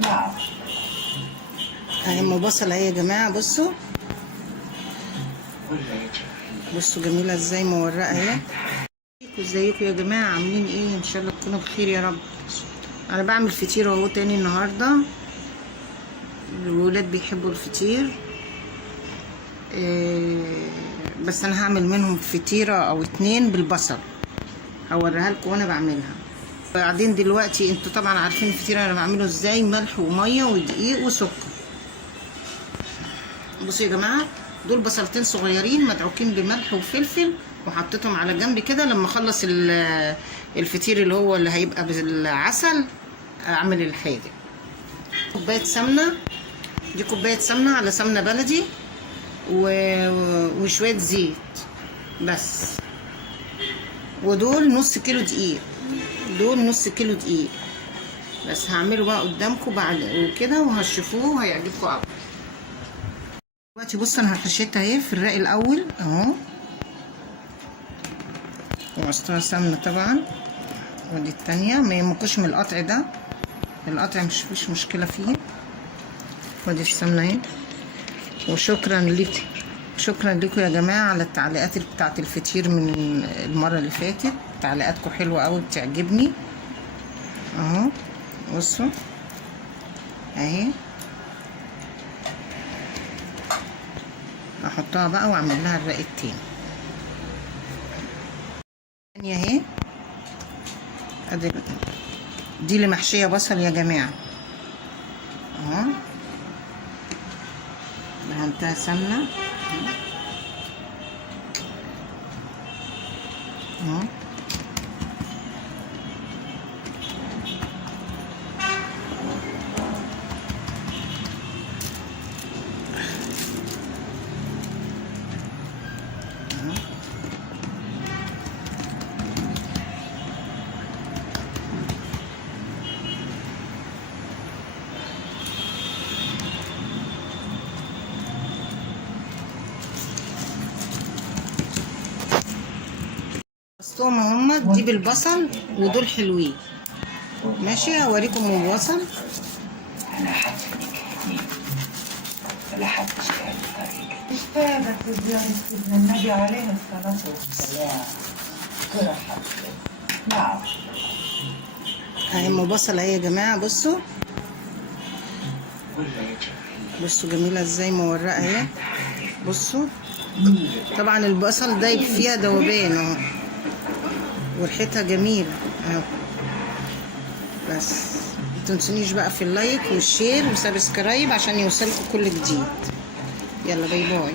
نعم. اهي ام بصل اهي يا جماعه، بصوا بصوا جميله ازاي مورقه اهي. ازيكم يا جماعه، عاملين ايه؟ ان شاء الله تكونوا بخير يا رب. انا بعمل فطير اهو تاني النهارده، الولاد بيحبوا الفطير. بس انا هعمل منهم فطيره او اتنين بالبصل، هوريها لكم وانا بعملها. بعدين دلوقتي انتوا طبعا عارفين الفطير انا بعمله ازاي، ملح وميه ودقيق وسكر. بصوا يا جماعه، دول بصلتين صغيرين مدعوكين بملح وفلفل، وحطيتهم على جنب كده. لما اخلص الفطير اللي هو اللي هيبقى بالعسل اعمل الحادق. كوبايه سمنه، دي كوبايه سمنه على سمنه بلدي وشويه زيت بس. ودول نص كيلو دقيق، دول نص كيلو دقيق بس. هعمله بقى قدامكم بعد وكده وهشوفوه وهيعجبكم قوي. دلوقتي بصوا انا هحشيتها اهي في الرق الاول اهو، وعصتها سمنه طبعا. ودي التانية ما يهمكوش من القطع ده، القطع مش فيش مشكله فيه. ودي السمنه اهي. وشكرا ليكم، شكرا لكم يا جماعه على التعليقات بتاعت الفطير من المره اللي فاتت. تعليقاتكم حلوه قوي بتعجبني اهو. بصوا اهي، احطها بقى واعمل لها الرق التاني. الثانيه اهي، ادي دي اللي محشيه بصل يا جماعه اهو. دهنتها سمنه اهو. بصوا هما دي بالبصل ودول حلوين. ماشي، هوريكم البصل. استاذة سيدنا النبي عليه الصلاة والسلام. نعم. اهي ام بصل اهي يا جماعه، بصوا بصوا جميله ازاي مورقه اهي. بصوا طبعا البصل دايب فيها دوبان اهو، وريحتها جميله اهو. بس متنسونيش بقى في اللايك والشير وسبسكرايب عشان يوصلكم كل جديد. يلا باي باي.